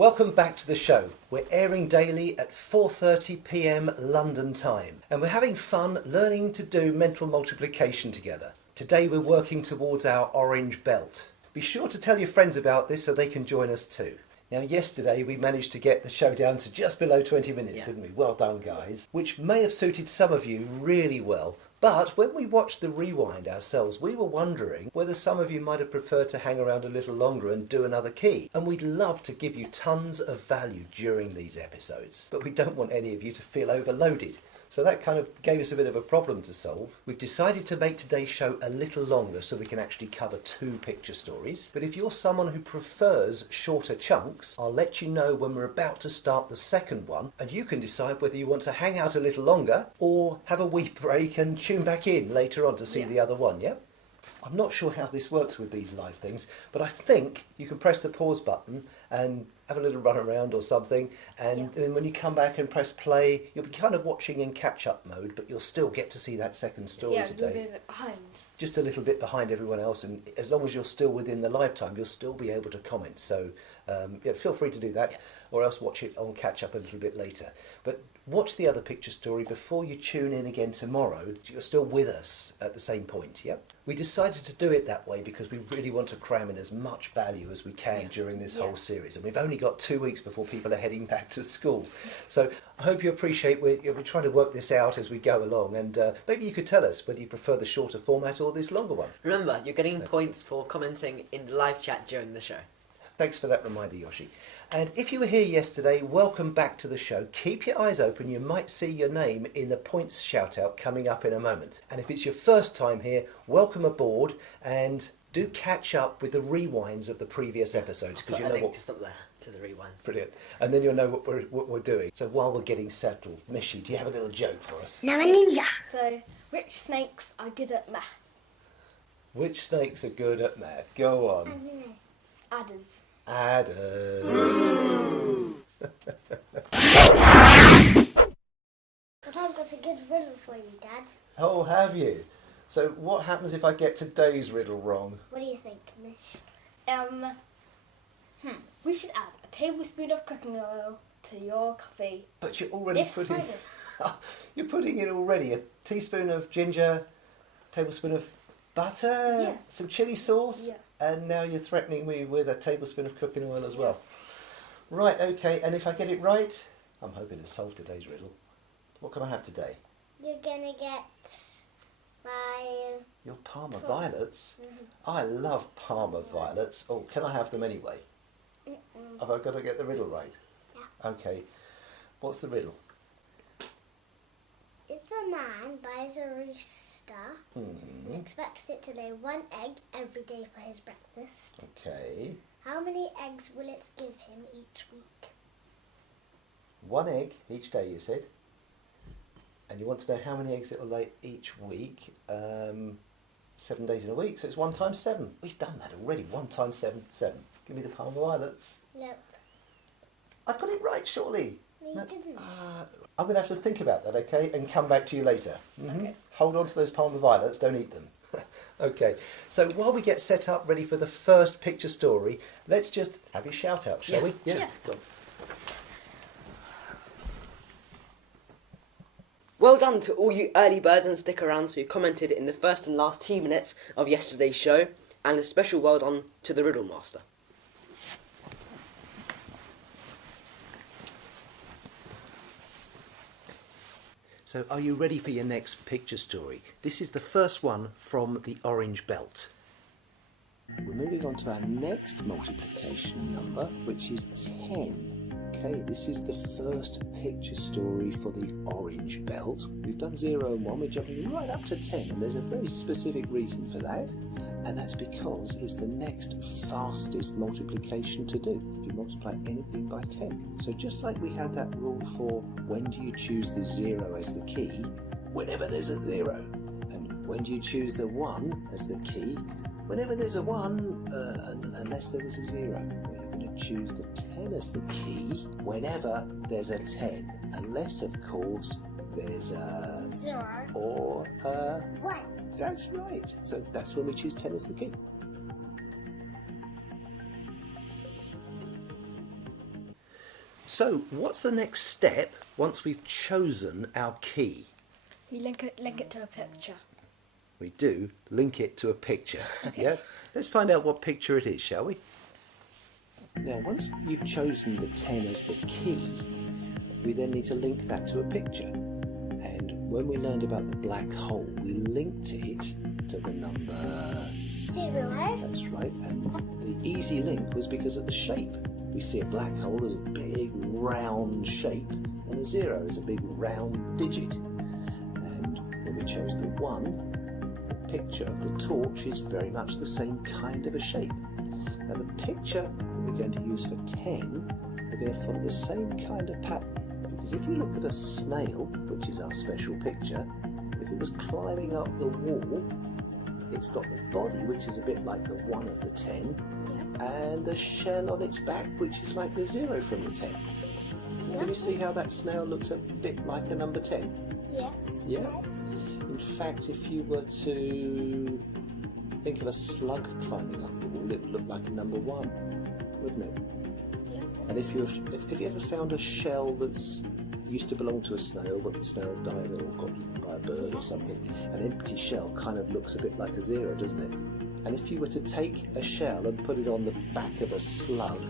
Welcome back to the show. We're airing daily at 4:30 p.m. London time, and we're having fun learning to do mental multiplication together. Today we're working towards our orange belt. Be sure to tell your friends about this so they can join us too. Now, yesterday we managed to get the show down to just below 20 minutes, didn't we? Well done, guys. Which may have suited some of you really well. But when we watched the rewind ourselves, we were wondering whether some of you might have preferred to hang around a little longer and do another key. And we'd love to give you tons of value during these episodes. But we don't want any of you to feel overloaded. So that kind of gave us a bit of a problem to solve. We've decided to make today's show a little longer so we can actually cover 2 picture stories. But if you're someone who prefers shorter chunks, I'll let you know when we're about to start the second one, and you can decide whether you want to hang out a little longer or have a wee break and tune back in later on to see the other one, yeah? I'm not sure how this works with these live things, but I think you can press the pause button and have a little run around or something, and then when you come back and press play, you'll be kind of watching in catch-up mode, but you'll still get to see that second story today. Yeah, a bit behind. Just a little bit behind everyone else, and as long as you're still within the live time, you'll still be able to comment. So feel free to do that, or else watch it on catch-up a little bit later. But watch the other picture story before you tune in again tomorrow. You're still with us at the same point, yeah? We decided to do it that way because we really want to cram in as much value as we can during this whole series. And we've only got 2 weeks before people are heading back to school. So I hope you appreciate we're trying to work this out as we go along. And maybe you could tell us whether you prefer the shorter format or this longer one. Remember, you're getting points for commenting in the live chat during the show. Thanks for that reminder, Yoshi. And if you were here yesterday, welcome back to the show. Keep your eyes open. You might see your name in the points shout out coming up in a moment. And if it's your first time here, welcome aboard, and do catch up with the rewinds of the previous episodes, because you know what just up there to the rewind. Brilliant. And then you'll know what we're doing. So while we're getting settled, Mishi, do you have a little joke for us? Now a ninja. So, which snakes are good at math? Which snakes are good at math? Go I on. don't know. Adders. Adders. But I've got a good riddle for you, Dad. Oh, have you? So what happens if I get today's riddle wrong? What do you think, Mish? We should add a tablespoon of cooking oil to your coffee. But you're already This putting... Friday. You're putting in already a teaspoon of ginger, tablespoon of butter, some chilli sauce, and now you're threatening me with a tablespoon of cooking oil as well. Right, okay, and if I get it right, I'm hoping to solve today's riddle. What can I have today? You're gonna get my... Your Parma violets? I love Parma violets. Oh, can I have them anyway? Have I got to get the riddle right? Yeah. Okay, what's the riddle? If a man buys a rooster and expects it to lay 1 egg every day for his breakfast, Okay. how many eggs will it give him each week? 1 egg each day, you said. And you want to know how many eggs it will lay each week. 7 days in a week, so it's 1 times 7. We've done that already. 1 times 7, 7. Give me the Parma violets. Nope. I got it right, surely. No, you didn't. I'm going to have to think about that, okay, and come back to you later. Okay. Hold on to those Parma violets, don't eat them. Okay, so while we get set up ready for the first picture story, let's just have your shout out, shall we? Yeah. Go on. Well done to all you early birds and stick arounds who commented in the first and last 2 minutes of yesterday's show, and a special well done to the Riddle Master. So are you ready for your next picture story? This is the first one from the orange belt. We're moving on to our next multiplication number, which is 10. Okay, this is the first picture story for the orange belt. We've done 0 and 1, we're jumping right up to 10, and there's a very specific reason for that, and that's because it's the next fastest multiplication to do. If you multiply anything by 10. So just like we had that rule for when do you choose the 0 as the key, whenever there's a 0, and when do you choose the 1 as the key, whenever there's a 1, unless there was a 0. Choose the 10 as the key whenever there's a 10, unless of course there's a 0 or a 1. That's right. So that's when we choose 10 as the key. So, what's the next step once we've chosen our key? You link it to a picture. We do link it to a picture. Yeah. Let's find out what picture it is, shall we? Now, once you've chosen the 10 as the key, we then need to link that to a picture. And when we learned about the black hole, we linked it to the number 0. That's right, and the easy link was because of the shape. We see a black hole as a big round shape, and a 0 as a big round digit. And when we chose the 1, the picture of the torch is very much the same kind of a shape. Now the picture that we're going to use for 10, we're going to follow the same kind of pattern. Because if we look at a snail, which is our special picture, if it was climbing up the wall, it's got the body, which is a bit like the 1 of the 10, and the shell on its back, which is like the 0 from the 10. So can you see how that snail looks a bit like a number 10? Yes. Yeah? Yes. In fact, if you were to think of a slug climbing up the wall, it would look like a number 1, wouldn't it? Yeah. And if you ever found a shell that's used to belong to a snail, but the snail died or got eaten by a bird or something, an empty shell kind of looks a bit like a 0, doesn't it? And if you were to take a shell and put it on the back of a slug,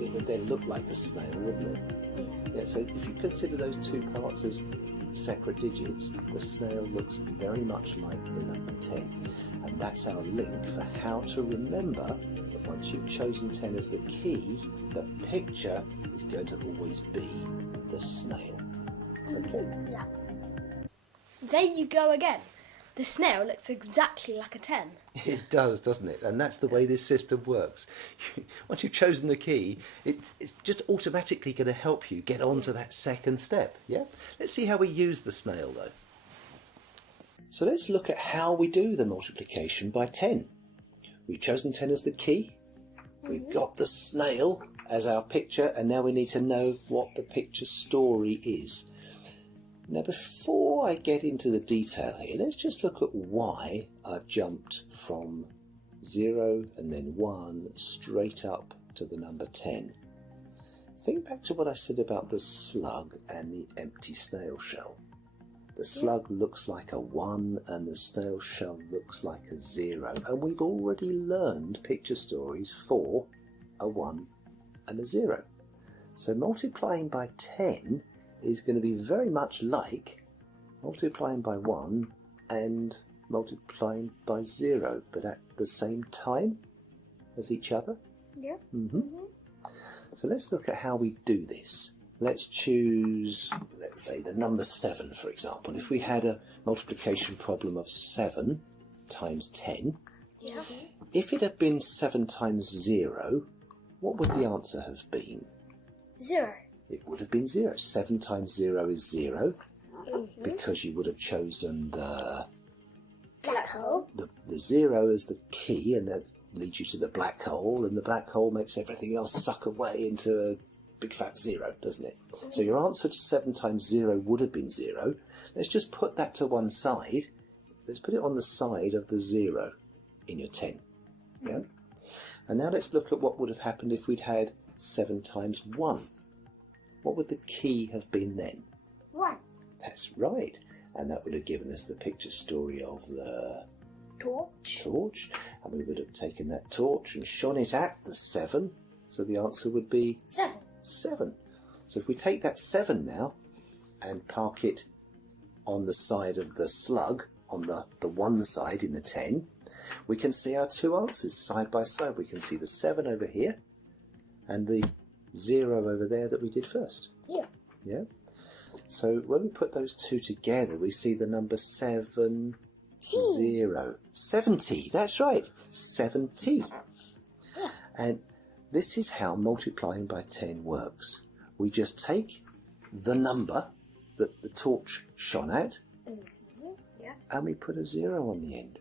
it would then look like a snail, wouldn't it? Yeah, so if you consider those two parts as separate digits, the snail looks very much like the number 10. And that's our link for how to remember that once you've chosen 10 as the key, the picture is going to always be the snail. Okay? Yeah. There you go again. The snail looks exactly like a 10. It does, doesn't it? And that's the way this system works. Once you've chosen the key, it's just automatically going to help you get on to that second step. Yeah? Let's see how we use the snail, though. So let's look at how we do the multiplication by 10. We've chosen 10 as the key. We've got the snail as our picture, and now we need to know what the picture story is. Now, before I get into the detail here, let's just look at why I've jumped from 0 and then 1 straight up to the number 10. Think back to what I said about the slug and the empty snail shell. The slug looks like a 1 and the snail shell looks like a 0. And we've already learned picture stories for a 1 and a 0. So multiplying by 10 is going to be very much like multiplying by 1 and multiplying by 0, but at the same time as each other. Yeah. So let's look at how we do this. Let's choose, let's say, the number 7, for example. If we had a multiplication problem of 7 times 10, Yeah. if it had been 7 times 0, what would the answer have been? 0. It would have been 0. 7 times 0 is 0, because you would have chosen the Black hole. 0 as the key, and that leads you to the black hole, and the black hole makes everything else suck away into a big fat 0, doesn't it? So your answer to 7 times 0 would have been 0. Let's just put that to one side. Let's put it on the side of the 0 in your 10. Yeah? And now let's look at what would have happened if we'd had 7 times 1. What would the key have been then? 1. That's right. And that would have given us the picture story of the torch. And we would have taken that torch and shone it at the 7. So the answer would be 7. 7. So if we take that 7 now and park it on the side of the slug, on the one side in the 10, we can see our two answers side by side. We can see the 7 over here and the 0 over there that we did first. Yeah. Yeah? So when we put those two together, we see the number 70. 70, that's right. 70. Yeah. And this is how multiplying by 10 works. We just take the number that the torch shone at, Yeah. and we put a 0 on the end.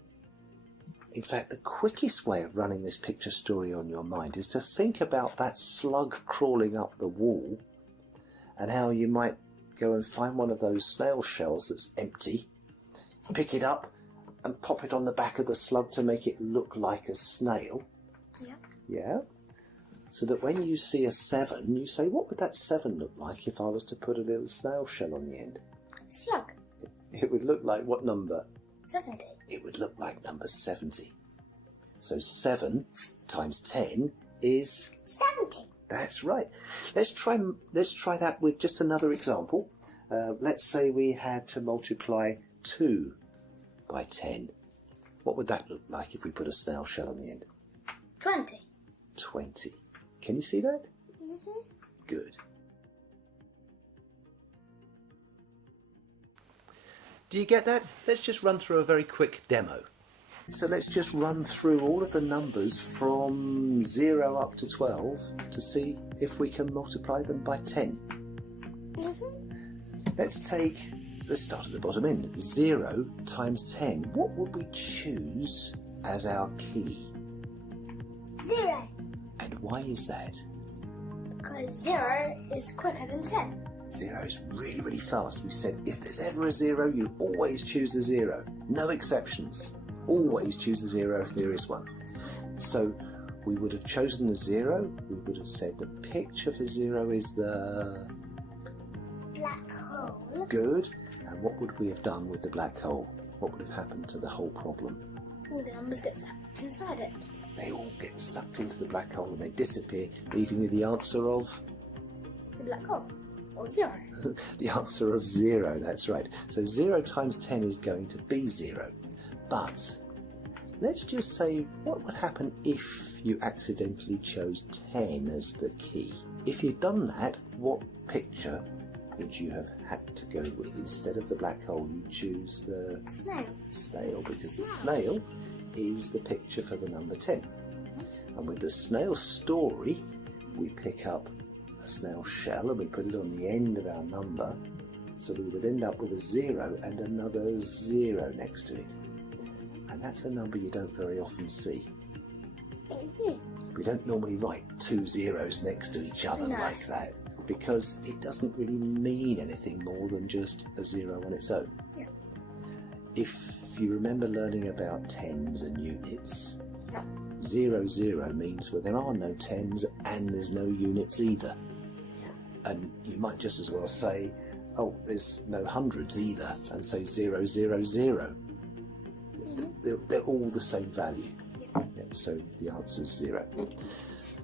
In fact, the quickest way of running this picture story on your mind is to think about that slug crawling up the wall and how you might go and find one of those snail shells that's empty, pick it up and pop it on the back of the slug to make it look like a snail. Yeah. Yeah? so that when you see a 7, you say, what would that 7 look like if I was to put a little snail shell on the end? Slug. It would look like what number? 70. It would look like number 70. So 7 times 10 is... 70. That's right. Let's try that with just another example. Let's say we had to multiply 2 by 10. What would that look like if we put a snail shell on the end? 20. 20. Can you see that? Mm-hmm. Good. Do you get that? Let's just run through a very quick demo. So let's just run through all of the numbers from 0 up to 12 to see if we can multiply them by 10. Mm-hmm. Let's start at the bottom end. 0 times 10. What would we choose as our key? 0. And why is that? Because 0 is quicker than 10. 0 is really, really fast. We said if there's ever a 0, you always choose the 0. No exceptions. Always choose the 0 if there is one. So we would have chosen the 0. We would have said the picture for 0 is the... Black hole. Good. And what would we have done with the black hole? What would have happened to the whole problem? All the numbers get sucked inside it. They all get sucked into the black hole and they disappear, leaving you the answer of... The black hole. Or 0. The answer of 0, that's right. So 0 times 10 is going to be 0. But let's just say, what would happen if you accidentally chose 10 as the key? If you'd done that, what picture would you have had to go with? Instead of the black hole, you choose the snail, because the snail is the picture for the number 10. And with the snail story, we pick up a snail shell and we put it on the end of our number, so we would end up with a 0 and another 0 next to it. And that's a number you don't very often see. We don't normally write 2 zeros next to each other like that, because it doesn't really mean anything more than just a 0 on its own. Yeah. If you remember learning about tens and units, 0, 0 means where there are no tens and there's no units either. And you might just as well say, oh, there's no hundreds either, and say 0, 0, 0. They're all the same value. Yeah, so the answer is 0.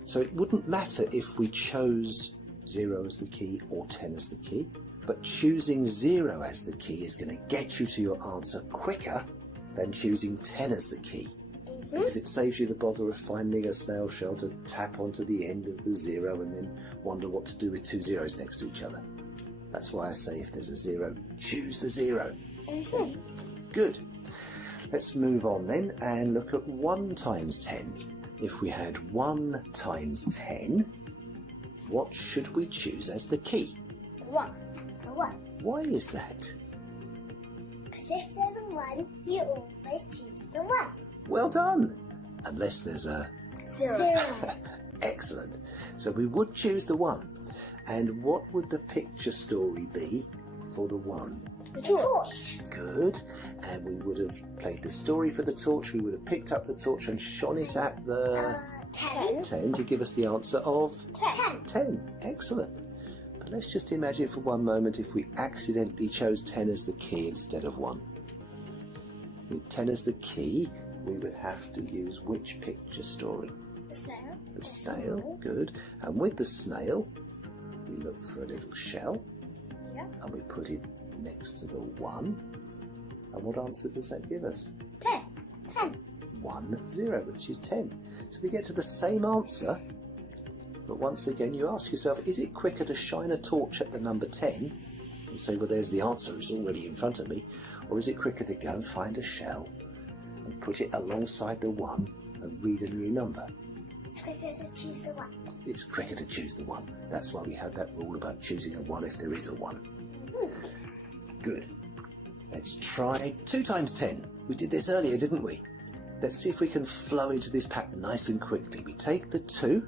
So it wouldn't matter if we chose 0 as the key or 10 as the key, but choosing 0 as the key is going to get you to your answer quicker than choosing 10 as the key, because it saves you the bother of finding a snail shell to tap onto the end of the 0 and then wonder what to do with 2 zeros next to each other. That's why I say if there's a 0, choose the 0. Good. Let's move on then and look at 1 times 10. If we had 1 times 10, what should we choose as the key? The 1. The 1. Why is that? Because if there's a 1, you always choose the 1. Well done! Unless there's a... 0. Excellent. So we would choose the 1. And what would the picture story be for the 1? The torch. Good. And we would have played the story for the torch. We would have picked up the torch and shone it at the... 10. 10 to give us the answer of... 10. 10. Excellent. But let's just imagine for one moment if we accidentally chose 10 as the key instead of 1. With 10 as the key, we would have to use which picture story? The snail. The snail. Good. And with the snail, we look for a little shell. Yeah. And we put it next to the 1. And what answer does that give us? 10. 10. 1, 0, which is 10. So we get to the same answer, but once again you ask yourself, is it quicker to shine a torch at the number 10 and say, well, there's the answer, it's already in front of me, or is it quicker to go and find a shell and put it alongside the 1 and read a new number? It's quicker to choose the 1. It's quicker to choose the 1. That's why we had that rule about choosing a 1 if there is a 1. Good. Let's try 2 times 10. We did this earlier, didn't we? Let's see if we can flow into this pattern nice and quickly. We take the 2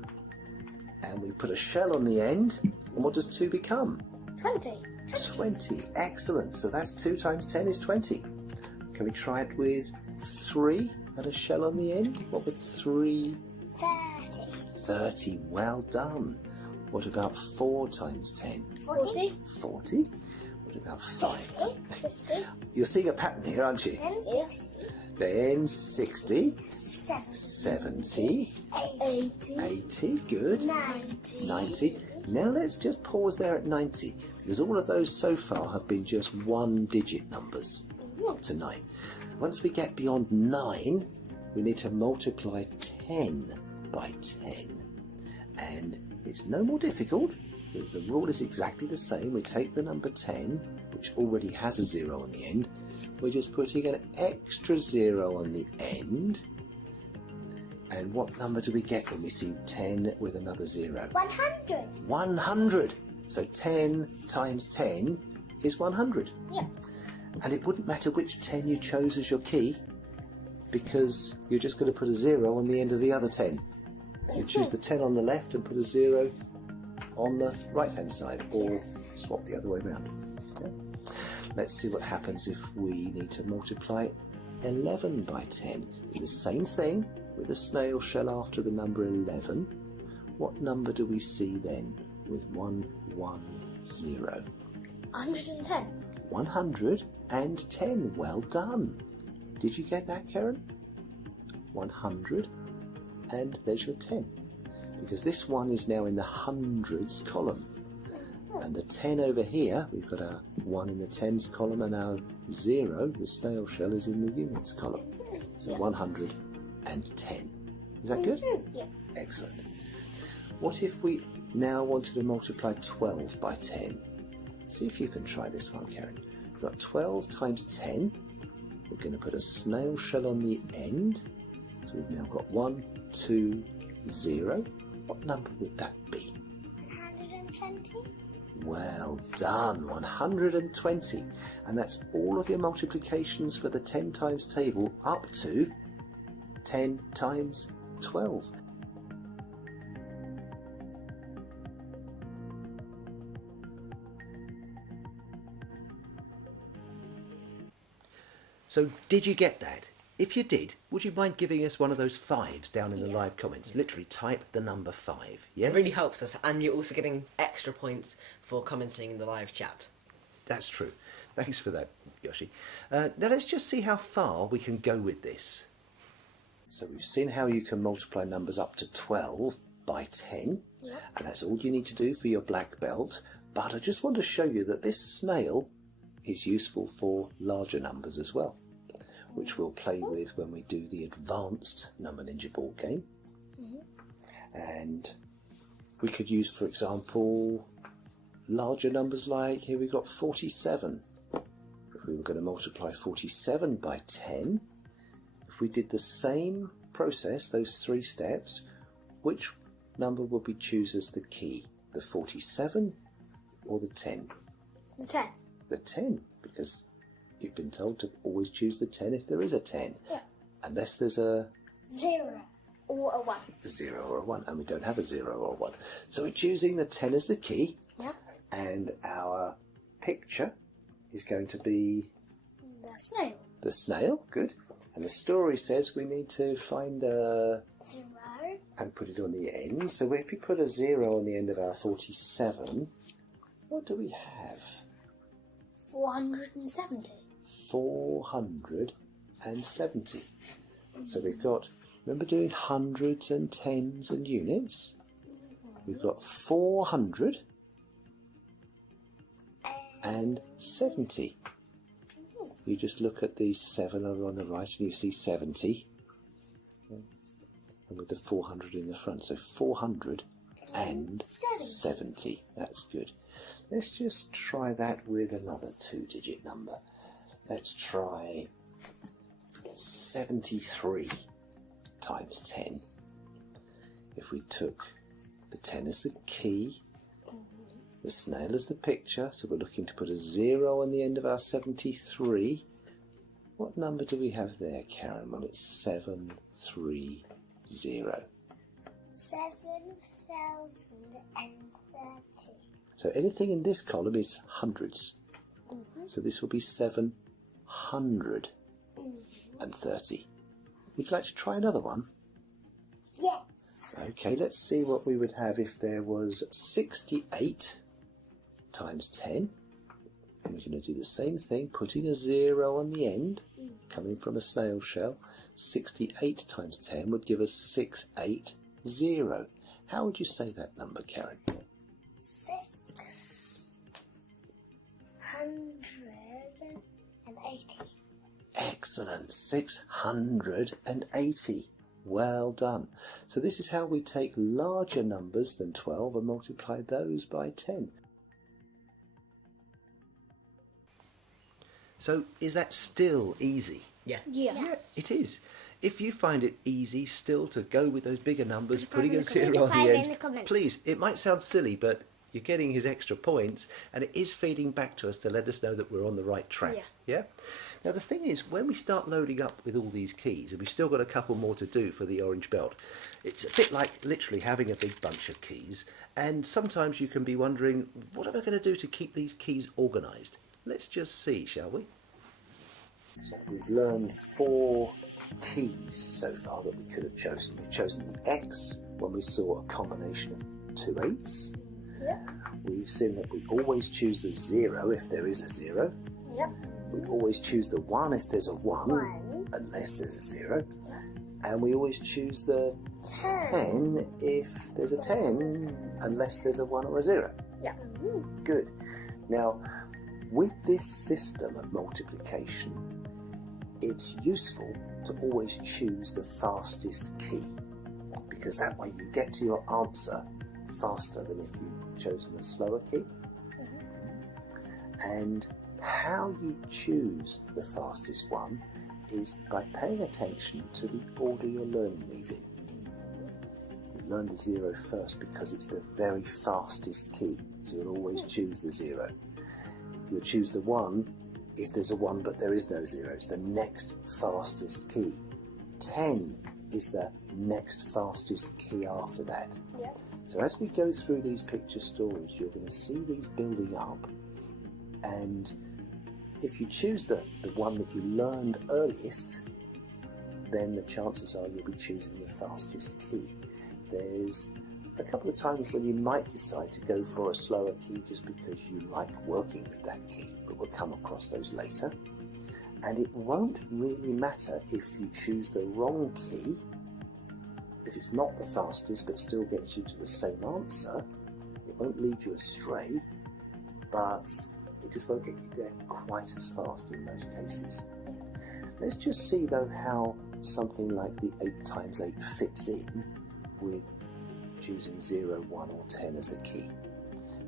and we put a shell on the end. And what does 2 become? 20. 20. Excellent. So that's 2 times 10 is 20. Can we try it with 3 and a shell on the end? What would 3? 30. 30. Well done. What about 4 times 10? 40. 40. What about 5? 50. You're seeing a pattern here, aren't you? Then 60. Then 60. 70. 70. 80. 80. Good. 90. 90. Now let's just pause there at 90, because all of those so far have been just 1-digit numbers tonight. Once we get beyond 9, we need to multiply 10 by 10. And it's no more difficult. The rule is exactly the same. We take the number 10, which already has a 0 on the end. We're just putting an extra 0 on the end. And what number do we get when we see 10 with another 0? 100. 100. So 10 times 10 is 100. Yeah. And it wouldn't matter which 10 you chose as your key, because you're just going to put a 0 on the end of the other 10. You choose the 10 on the left and put a 0 on the right hand side, or swap the other way around. Yeah. Let's see what happens if we need to multiply 11 by 10. Do the same thing with a snail shell after the number 11. What number do we see then with 110? 110. 110. Well done. Did you get that, Karen? 100, and there's your 10. Because this one is now in the hundreds column. And the 10 over here, we've got our 1 in the tens column, and our 0, the snail shell, is in the units column. So 110. Is that good? Yeah. Excellent. What if we now wanted to multiply 12 by 10? See if you can try this one, Karen. We've got 12 times 10. We're going to put a snail shell on the end. So we've now got 1, 2, 0. What number would that be? 120. Well done, 120. And that's all of your multiplications for the 10 times table up to 10 times 12. So did you get that? If you did, would you mind giving us one of those 5s down in the live comments? Literally type the number 5. Yes? It really helps us, and you're also getting extra points for commenting in the live chat. That's true. Thanks for that, Yoshi. Now let's just see how far we can go with this. So we've seen how you can multiply numbers up to 12 by 10. Yep. And that's all you need to do for your black belt. But I just want to show you that this snail is useful for larger numbers as well, which we'll play with when we do the advanced Number Ninja board game. And we could use, for example, larger numbers like, here we've got 47. If we were going to multiply 47 by 10, if we did the same process, those 3 steps, which number would we choose as the key? The 47 or the 10? The 10. The 10, because you've been told to always choose the 10 if there is a 10. Yeah. Unless there's a 0 or a 1. 0 or a 1, and we don't have a 0 or a 1. So we're choosing the 10 as the key, Yep. and our picture is going to be The snail. the snail. Good. And the story says we need to find a 0. and put it on the end. So if we put a 0 on the end of our 47, what do we have? 470. 470. So we've got, remember doing hundreds and tens and units? We've got 400 and 70. You just look at the 7 over on the right and you see 70. And with the 400 in the front. So 400 and 70. That's good. Let's just try that with another 2-digit number. Let's try 73 times 10. If we took the 10 as the key, the snail as the picture, so we're looking to put a 0 on the end of our 73. What number do we have there, Karen, when it's 730? 7,030. So anything in this column is hundreds. So this will be 730. Would you like to try another one? Yes. Okay, let's see what we would have if there was 68 times 10. And we're going to do the same thing, putting a 0 on the end, coming from a snail shell. 68 times 10 would give us 680. How would you say that number, Karen? 680. Excellent, 680. Well done. So this is how we take larger numbers than 12 and multiply those by 10. So is that still easy? Yeah. Yeah. It is. If you find it easy still to go with those bigger numbers, Put a putting a five in the 0 on comments. the Put a five in the end, comments. please, it might sound silly, but you're getting his extra points and it is feeding back to us to let us know that we're on the right track. Yeah? Now the thing is, when we start loading up with all these keys, and we've still got a couple more to do for the orange belt, it's a bit like literally having a big bunch of keys, and sometimes you can be wondering, what am I going to do to keep these keys organised? Let's just see, shall we? So we've learned 4 keys so far that we could have chosen. We've chosen the X when we saw a combination of 2 8s. Yep. We've seen that we always choose the 0 if there is a 0. Yep. We always choose the 1 if there's a 1, unless there's a 0. And we always choose the 10 if there's a 10, unless there's a 1 or a 0. Yep. Good. Now, with this system of multiplication, it's useful to always choose the fastest key, because that way you get to your answer faster than if you'd chosen a slower key. And how you choose the fastest one is by paying attention to the order you're learning these in. You learn the 0 first because it's the very fastest key, so you'll always choose the 0. You'll choose the 1 if there's a 1 but there is no 0. It's the next fastest key. 10 is the next fastest key after that. Yep. So as we go through these picture stories, you're going to see these building up, and if you choose the one that you learned earliest, then the chances are you'll be choosing the fastest key. There's a couple of times when you might decide to go for a slower key just because you like working with that key, but we'll come across those later. And it won't really matter if you choose the wrong key, if it's not the fastest but still gets you to the same answer. It won't lead you astray, but it just won't get you there quite as fast in most cases. Let's just see though how something like the 8 times 8 fits in with choosing 0, 1 or 10 as a key,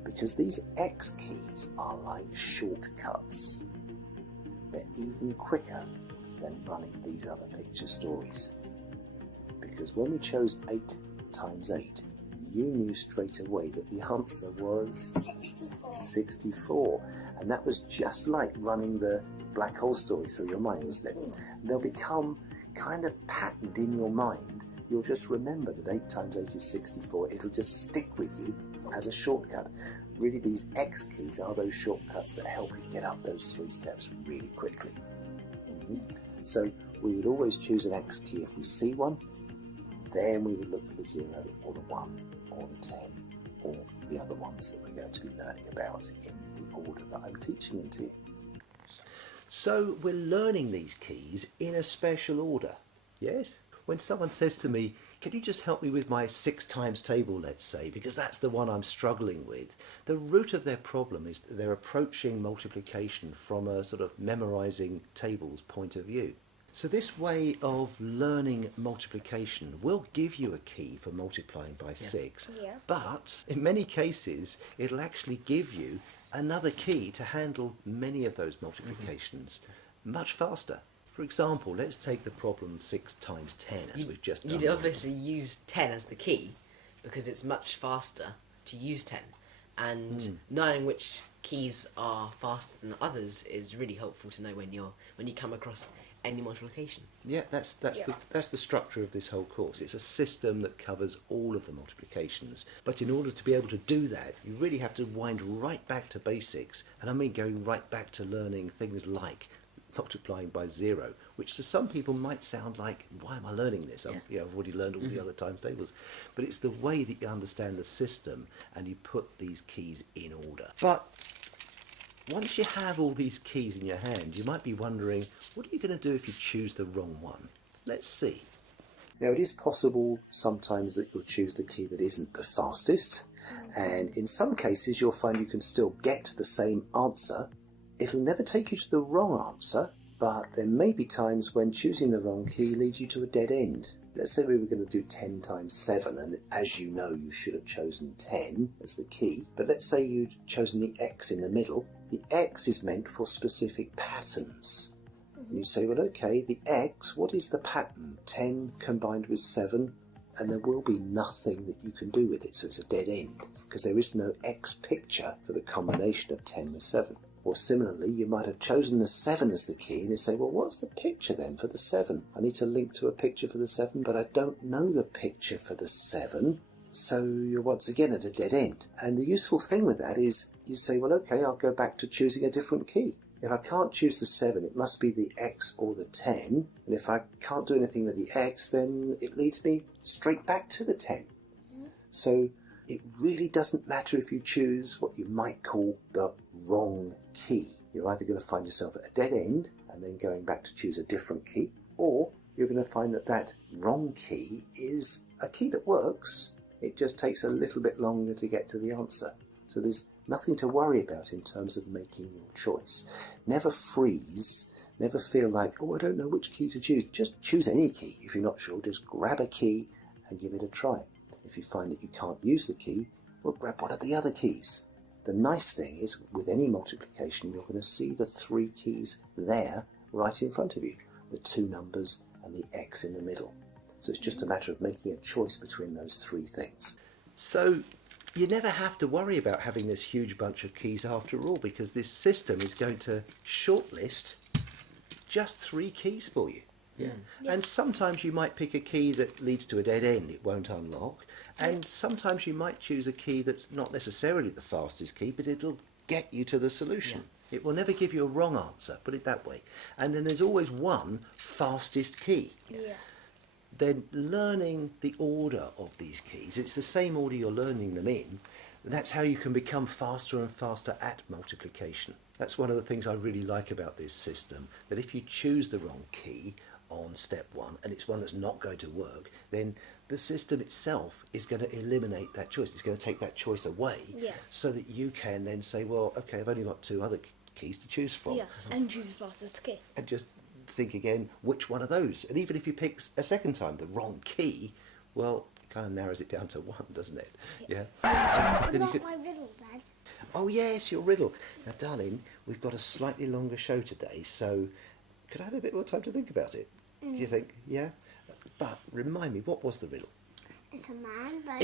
because these X keys are like shortcuts. They're even quicker than running these other picture stories, because when we chose 8 times 8, you knew straight away that the answer was 64, and that was just like running the black hole story through your mind, wasn't it? They'll become kind of patterned in your mind. You'll just remember that 8 times 8 is 64. It'll just stick with you as a shortcut. Really, these X keys are those shortcuts that help you get up those 3 steps really quickly. So we would always choose an X key if we see one. Then we would look for the 0 or the 1 or the 10 or the other ones that we're going to be learning about in the order that I'm teaching them to you. So we're learning these keys in a special order, yes? When someone says to me, can you just help me with my 6 times table, let's say, because that's the one I'm struggling with, the root of their problem is that they're approaching multiplication from a sort of memorising tables point of view. So this way of learning multiplication will give you a key for multiplying by 6, but in many cases it'll actually give you another key to handle many of those multiplications much faster. For example, let's take the problem 6 times 10 as we've just done. You'd obviously use 10 as the key because it's much faster to use 10, and knowing which keys are faster than others is really helpful to know when you come across any multiplication. Yeah, that's the structure of this whole course. It's a system that covers all of the multiplications. But in order to be able to do that, you really have to wind right back to basics. And I mean going right back to learning things like multiplying by 0, which to some people might sound like, why am I learning this? I've already learned all the other times tables. But it's the way that you understand the system and you put these keys in order. But once you have all these keys in your hand, you might be wondering, what are you going to do if you choose the wrong one? Let's see. Now, it is possible sometimes that you'll choose the key that isn't the fastest, and in some cases you'll find you can still get the same answer. It'll never take you to the wrong answer, but there may be times when choosing the wrong key leads you to a dead end. Let's say we were going to do 10 times 7, and as you know, you should have chosen 10 as the key, but let's say you'd chosen the X in the middle. The X is meant for specific patterns. You say, well, okay, the X, what is the pattern? 10 combined with 7, and there will be nothing that you can do with it, so it's a dead end, because there is no X picture for the combination of 10 with 7. Or similarly, you might have chosen the 7 as the key, and you say, well, what's the picture then for the 7? I need to link to a picture for the 7, but I don't know the picture for the 7, so you're once again at a dead end. And the useful thing with that is, you say, well, okay, I'll go back to choosing a different key. If I can't choose the 7, it must be the X or the 10. And if I can't do anything with the X, then it leads me straight back to the 10. So it really doesn't matter if you choose what you might call the wrong key. You're either going to find yourself at a dead end and then going back to choose a different key, or you're going to find that that wrong key is a key that works. It just takes a little bit longer to get to the answer. So there's nothing to worry about in terms of making your choice. Never freeze, never feel like, oh, I don't know which key to choose. Just choose any key. If you're not sure, just grab a key and give it a try. If you find that you can't use the key, well, grab one of the other keys. The nice thing is, with any multiplication, you're going to see the 3 keys there right in front of you, the 2 numbers and the X in the middle. So it's just a matter of making a choice between those 3 things. So you never have to worry about having this huge bunch of keys after all, because this system is going to shortlist just 3 keys for you. Yeah. And sometimes you might pick a key that leads to a dead end, it won't unlock, and sometimes you might choose a key that's not necessarily the fastest key, but it'll get you to the solution. It will never give you a wrong answer, put it that way. And then there's always one fastest key. Then learning the order of these keys, it's the same order you're learning them in, and that's how you can become faster and faster at multiplication. That's one of the things I really like about this system, that if you choose the wrong key on step 1 and it's one that's not going to work, then the system itself is going to eliminate that choice. It's going to take that choice away so that you can then say, well, okay, I've only got 2 other keys to choose from. And choose the fastest key. And just think again, which one of those? And even if you pick a second time the wrong key, well, it kind of narrows it down to 1, doesn't it? What then about my riddle, Dad? Oh yes, your riddle. Now darling, we've got a slightly longer show today, so could I have a bit more time to think about it? Do you think? Yeah? But remind me, what was the riddle? If a man buys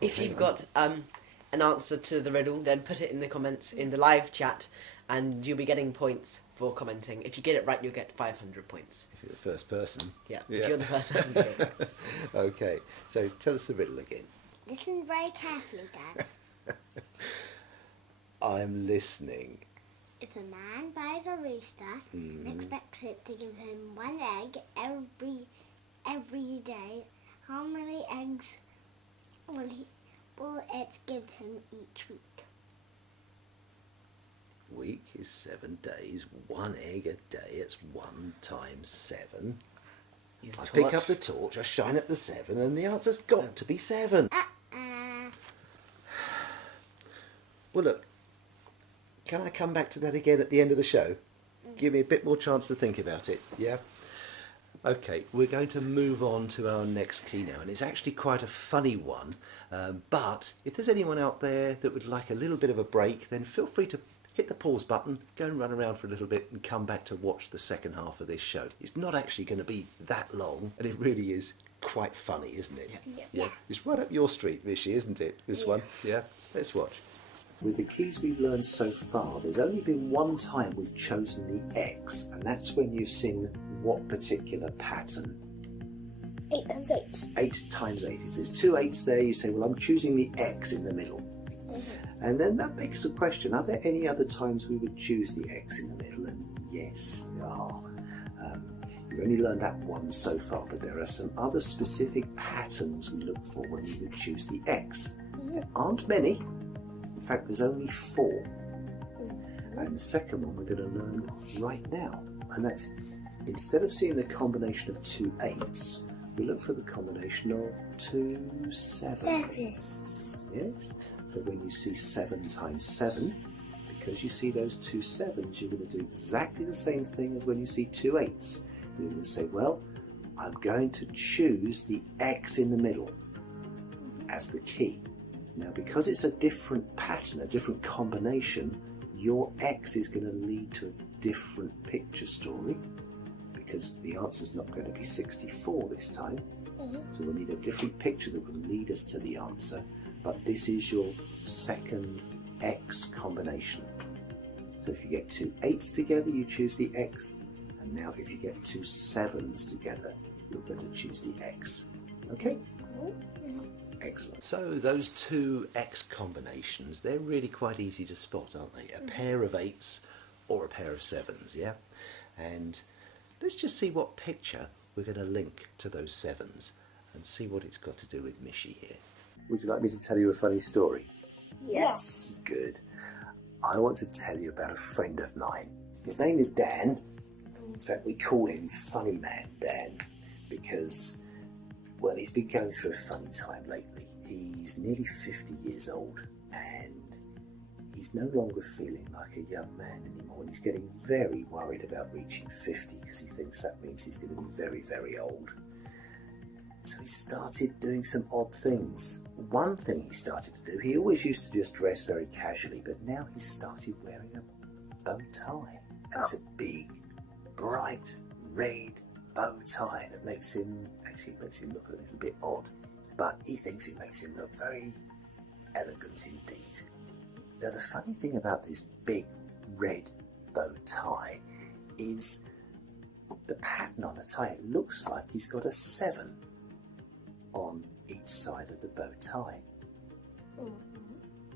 If you've got an answer to the riddle, then put it in the comments in the live chat, and you'll be getting points for commenting. If you get it right, you'll get 500 points. If you're the first person. Yeah, if you're the first person to get it. Okay, so tell us the riddle again. Listen very carefully, Dad. I'm listening. If a man buys a rooster and expects it to give him 1 egg every day, how many eggs will it give him each week? Week is 7 days, 1 egg a day, it's 1 times 7. Use the I torch. pick up the torch, I shine at the 7, and the answer's got to be 7. Well look, can I come back to that again at the end of the show? Give me a bit more chance to think about it, yeah? Okay, we're going to move on to our next key now, and it's actually quite a funny one, but if there's anyone out there that would like a little bit of a break, then feel free to hit the pause button, go and run around for a little bit and come back to watch the second half of this show. It's not actually going to be that long, and it really is quite funny, isn't it? Yeah. It's right up your street, Rishi, isn't it, this one? Yeah? Let's watch. With the keys we've learned so far, there's only been 1 time we've chosen the X, and that's when you've seen what particular pattern? 8 times 8. 8 times 8. If there's 2 8s there, you say, well, I'm choosing the X in the middle. And then that begs the question, are there any other times we would choose the X in the middle? And yes, there are. You've only learned that one so far, but there are some other specific patterns we look for when we would choose the X. There aren't many. In fact, there's only 4. And the second one we're going to learn right now. And that's, instead of seeing the combination of 2 8s, we look for the combination of 2 7s. Yes. So when you see 7 times 7, because you see those 2 7s, you're going to do exactly the same thing as when you see 2 8s. You're going to say, well, I'm going to choose the X in the middle as the key. Now, because it's a different pattern, a different combination, your X is going to lead to a different picture story, because the answer's not going to be 64 this time. So we'll need a different picture that will lead us to the answer. But this is your second X combination. So if you get 2 8s together, you choose the X. And now if you get 2 7s together, you're going to choose the X. Okay? Excellent. So those 2 X combinations, they're really quite easy to spot, aren't they? A pair of 8s or a pair of 7s, yeah? And let's just see what picture we're going to link to those 7s and see what it's got to do with Mishy here. Would you like me to tell you a funny story? Yes. Good. I want to tell you about a friend of mine. His name is Dan. In fact, we call him Funny Man Dan because, well, he's been going through a funny time lately. He's nearly 50 years old and he's no longer feeling like a young man anymore, and he's getting very worried about reaching 50 because he thinks that means he's going to be very, very old. So he started doing some odd things. One thing he started to do, he always used to just dress very casually, but now he started wearing a bow tie. And it's a big, bright, red bow tie that makes him look a little bit odd, but he thinks it makes him look very elegant indeed. Now the funny thing about this big red bow tie is the pattern on the tie. It looks like he's got a 7 on each side of the bow tie.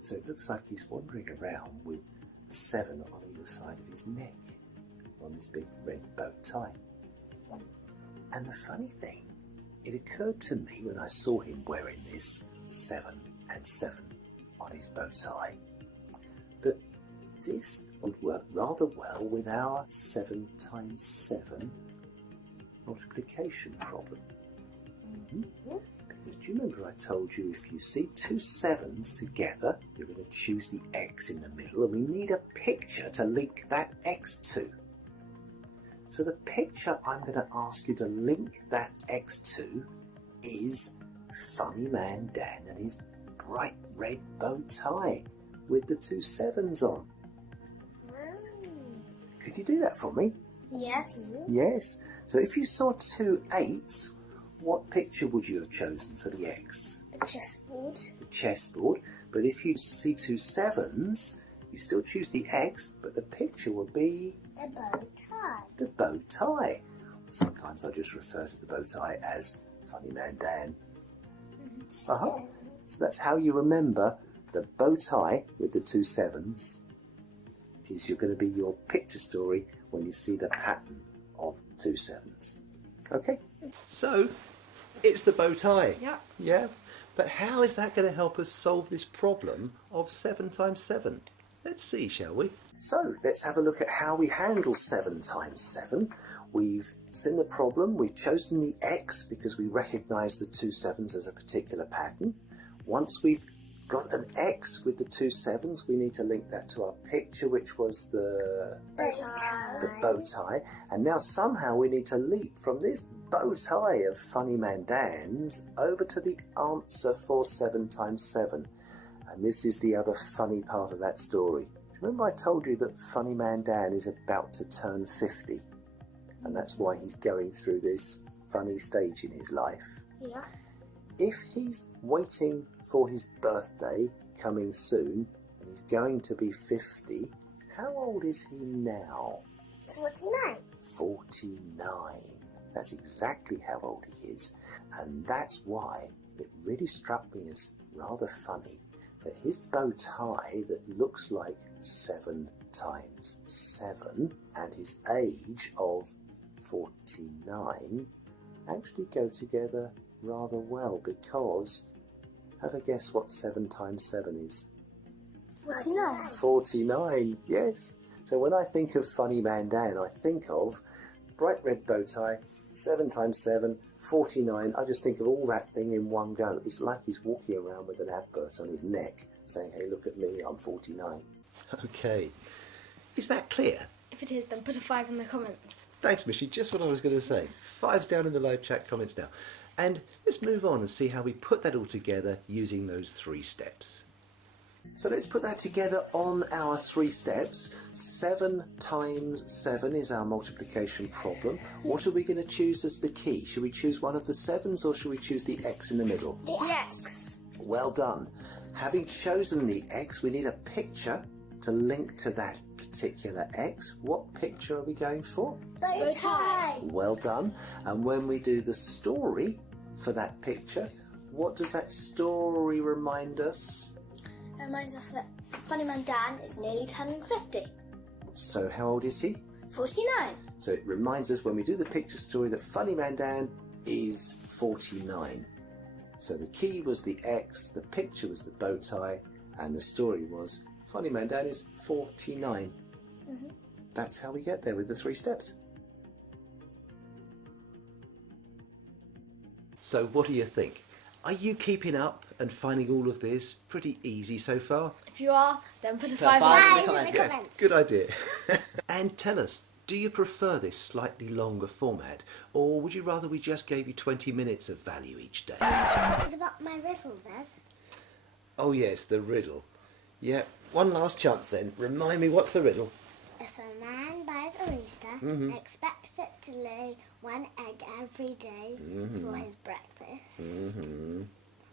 So it looks like he's wandering around with a 7 on either side of his neck on this big red bow tie. And the funny thing, it occurred to me when I saw him wearing this 7 and 7 on his bow tie that this would work rather well with our 7 times 7 multiplication problem. Because do you remember I told you if you see 2 7s together, you're going to choose the X in the middle, and we need a picture to link that X to. So the picture I'm going to ask you to link that X to is Funny Man Dan and his bright red bow tie with the 2 7s on. Could you do that for me? Yes. Yes. So if you saw 2 8s, what picture would you have chosen for the X? The chessboard. The chessboard. But if you see 2 7s, you still choose the X, but the picture would be The bow tie. the bow tie. Sometimes I just refer to the bow tie as Funny Man Dan. So that's how you remember the bow tie with the 2 7s is you're going to be your picture story when you see the pattern of 2 7s. Okay? So, it's the bow tie. Yeah. Yeah? But how is that going to help us solve this problem of 7 times 7? Let's see, shall we? So, let's have a look at how we handle 7 times 7. We've seen the problem, we've chosen the X because we recognise the 2 7s as a particular pattern. Once we've got an X with the 2 7s, we need to link that to our picture, which was the bow tie. And now somehow we need to leap from this bow tie of Funny Man Dan's over to the answer for 7 times 7. And this is the other funny part of that story. Remember I told you that Funny Man Dan is about to turn 50, and that's why he's going through this funny stage in his life. Yeah. If he's waiting for his birthday coming soon, and he's going to be 50, how old is he now? 49. 49. That's exactly how old he is, and that's why it really struck me as rather funny that his bow tie that looks like 7 times 7 and his age of 49 actually go together rather well, because have a guess what 7 times 7 is? 49. 49, yes. So when I think of Funny Man Dan, I think of bright red bow tie, 7 times 7, 49. I just think of all that thing in one go. It's like he's walking around with an advert on his neck saying, hey, look at me, I'm 49. Okay. Is that clear? If it is, then put a 5 in the comments. Thanks, Mishy. Just what I was going to say. 5's down in the live chat comments now. And let's move on and see how we put that all together using those 3 steps. So let's put that together on our 3 steps. 7 times 7 is our multiplication problem. What are we going to choose as the key? Should we choose one of the 7s or should we choose the X in the middle? The X. Well done. Having chosen the X, we need a picture to link to that particular X. What picture are we going for? Bow tie. Well done. And when we do the story for that picture, what does that story remind us? It reminds us that Funny Man Dan is nearly turning 50. So how old is he? 49. So it reminds us when we do the picture story that Funny Man Dan is 49. So the key was the X, the picture was the bow tie, and the story was Funny Man Dan is 49. Mm-hmm. That's how we get there with the 3 steps. So what do you think? Are you keeping up and finding all of this pretty easy so far? If you are, then put a Put 5 5 in in the the comments. comments. Comments. Good idea. And tell us, do you prefer this slightly longer format, or would you rather we just gave you 20 minutes of value each day? What about my riddle, Dad? Oh yes, the riddle. Yeah, one last chance then. Remind me, what's the riddle? If a man buys a rooster, Mm-hmm. expects it to lay 1 egg every day Mm-hmm. for his breakfast,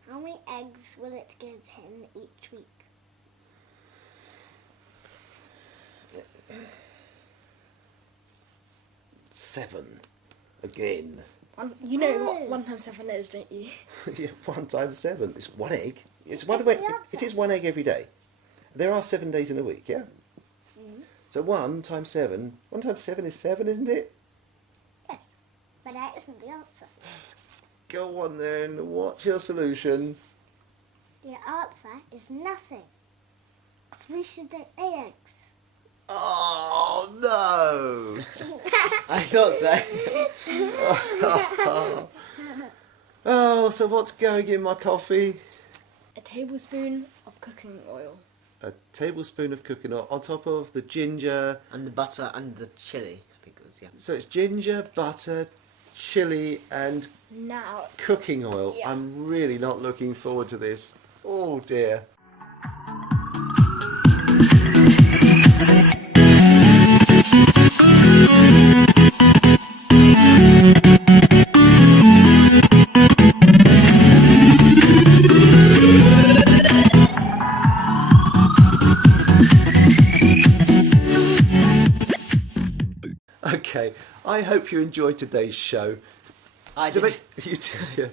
how many eggs will it give him each week? 7. Again. You know what 1 times 7 is, don't you? Yeah, 1 times 7. It's 1 egg. It's That's egg. the answer. It is 1 egg every day. There are 7 days in a week, yeah? Mm-hmm. So 1 times 7. 1 times 7 is 7, isn't it? Yes, but that isn't the answer. Go on then. What's your solution? The answer is nothing. 'Cause roosters don't lay eggs. Oh no! I thought so. Oh, so what's going in my coffee? A tablespoon of cooking oil. A tablespoon of cooking oil on top of the ginger. And the butter and the chilli, I think it was, yeah. So it's ginger, butter, chilli and Now, cooking oil. Yeah. I'm really not looking forward to this. Oh dear. Okay, I hope you enjoyed today's show. I To, did.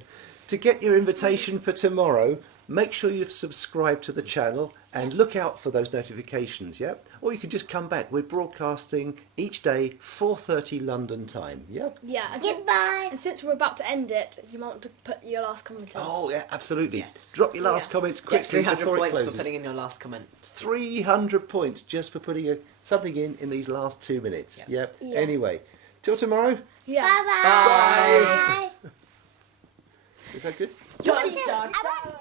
to get your invitation for tomorrow, make sure you've subscribed to the channel and look out for those notifications, yeah? Or you can just come back. We're broadcasting each day, 4:30 London time, yeah? yeah. Goodbye. And since we're about to end it, you might want to put your last comment on. Oh, yeah, absolutely. Yes. Drop your last Yeah. comments Get quickly 300 before it points closes. for putting in your last comment. 300 points just for putting something in these last 2 minutes. Yeah. Yep. Yeah. Anyway, till tomorrow. Yeah. Bye-bye. Is that good? Bye.